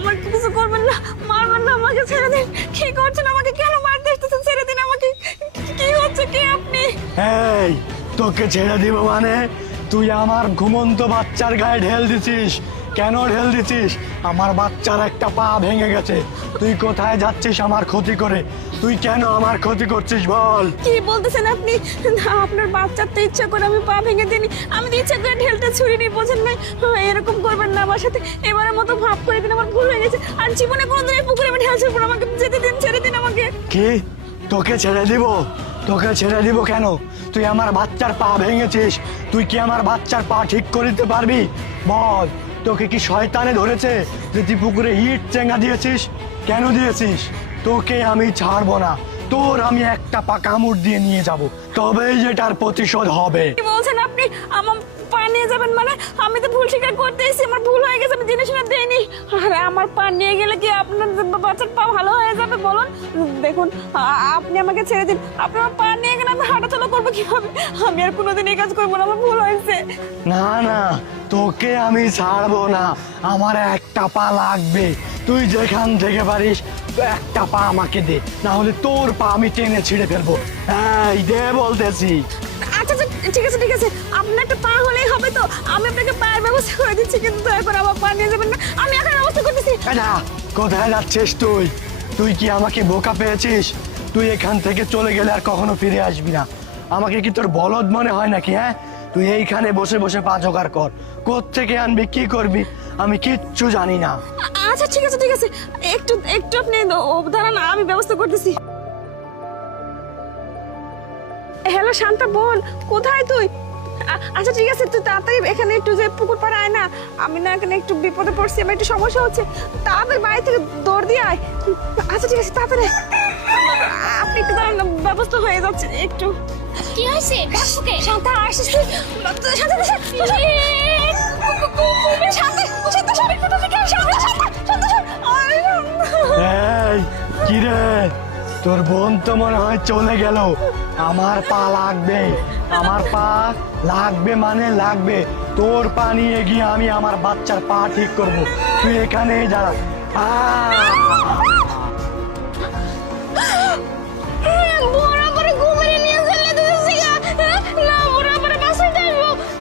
আমার কিছু করবেন না, মারবেন না, আমাকে ছেড়ে দিন। কি করছেন? আমাকে কেন মারতে আসতেছেন? ছেড়ে দিন আমাকে। কি হচ্ছে? কে আপনি? এই তোকে ছেড়ে দিব মানে? তুই আমার ঘুমন্ত বাচ্চার গায়ে ঢেল দিছিস। কেন ঢেল দিছিস? আমার বাচ্চার একটা পা ভেঙে গেছে। তুই কোথায় যাচ্ছিস আমার ক্ষতি করে? তুই কেন আমার ক্ষতি করছিস বল? কি বলতেছেন আপনি? না, আপনার বাচ্চার তো ইচ্ছা করে আমি পা ভেঙে দিইনি। আমি তো ইচ্ছা করে ঢেলটা ছুঁড়িনি, বোঝেন নাই? এরকম করবেন না আমার সাথে। এবারের মতো মাফ করে দিন, আমার ভুল হয়ে গেছে। আর জীবনে কোনোদিন এই পুকুরে আমি ঢেল ছুঁড়বো না। আমাকে যেতে দিন, ছেড়ে দিন আমাকে। কি? তোকে ছেড়ে দিব? তোকে ছেড়ে দিব কেন? তুই আমার বাচ্চার পা ভেঙেছিস। তুই কি আমার বাচ্চার পা ঠিক করে দিতে পারবি? বল, তোকে কি শয়তানে ধরেছে যে তুই পুকুরে ইট চেঙ্গা দিয়েছিস? কেন দিয়েছিস? তোকে আমি ছাড়বো না। তোর আমি একটা পা কামড় দিয়ে নিয়ে যাব, তবেই যেটার প্রতিশোধ হবে। কি বলছেন আপনি? আমার পা নিয়ে যাবেন মানে? আমি তো ভুল স্বীকার করতে এসেছি, আমার ভুল হয়ে গেছে, আমি জেনে শুনে দেইনি। আরে আমার পা নিয়ে গেলে কি আপনার বাচ্চার পা ভালো হয়ে যাবে বলুন? দেখুন, আপনি আমাকে ছেড়ে দিন। আপনি আমার পা নিয়ে গেলে আমি হাঁটাচলা করবো কিভাবে? আমি আর কোনোদিন এই কাজ করবো না, আমার ভুল হয়েছে। না না, তোকে আমি ছাড়বো না। আমার একটা পা লাগবে। তুই যেখান থেকে পারিস একটা পা আমাকে দে, না হলে তোর পা আমি টেনে ছিঁড়ে ফেলবো। এই দে বলতেছি। আচ্ছা আচ্ছা, ঠিক আছে ঠিক আছে, আপনার একটা পা হলেই হবে তো? আমি আপনাকে পায়ের ব্যবস্থা করে দিচ্ছি, কিন্তু দয়া করে আমার পা নিয়ে যাবেন না। আমি এখন ব্যবস্থা করতেছি। না, কোথায় যাচ্ছিস তুই? তুই কি আমাকে বোকা পেয়েছিস? তুই এখান থেকে চলে গেলে আর কখনো ফিরে আসবি না। আমাকে কি তোর বলদ মনে হয় নাকি? হ্যাঁ, তুই এইখানে বসে বসে পা জোগাড় কর। কোত্থেকে আনবি, কি করবি, আমি কিচ্ছু জানি না। আচ্ছা ঠিক আছে ঠিক আছে, একটু একটু আপনি দাঁড়ান, আমি ব্যবস্থা করতেছি। হ্যালো শান্তা, বল কোথায় তুই? আচ্ছা ঠিক আছে, তুই তাড়াতাড়ি এখানে একটু যে পুকুর পাড়ে আয় না। আমি না এখানে একটু বিপদে পড়ছি, আমার একটু সমস্যা হচ্ছে। তাড়াতাড়ি বাড়ি থেকে দৌড় দিয়ে আয়। আচ্ছা ঠিক আছে, তাড়াতাড়ি। আপনি একটু দাঁড়ান, ব্যবস্থা হয়ে যাচ্ছে একটু। কি হয়েছে? ডাকবুকে শান্তা আসিস তুই? শান্তা এই কি রে, তোর বোন তো মনে হয় চলে গেল। আমার পা লাগবে, আমার পা লাগবে মানে লাগবে। তোর পা নিয়ে গিয়ে আমি আমার বাচ্চার পা ঠিক করব। তুই এখানেই দাঁড়া।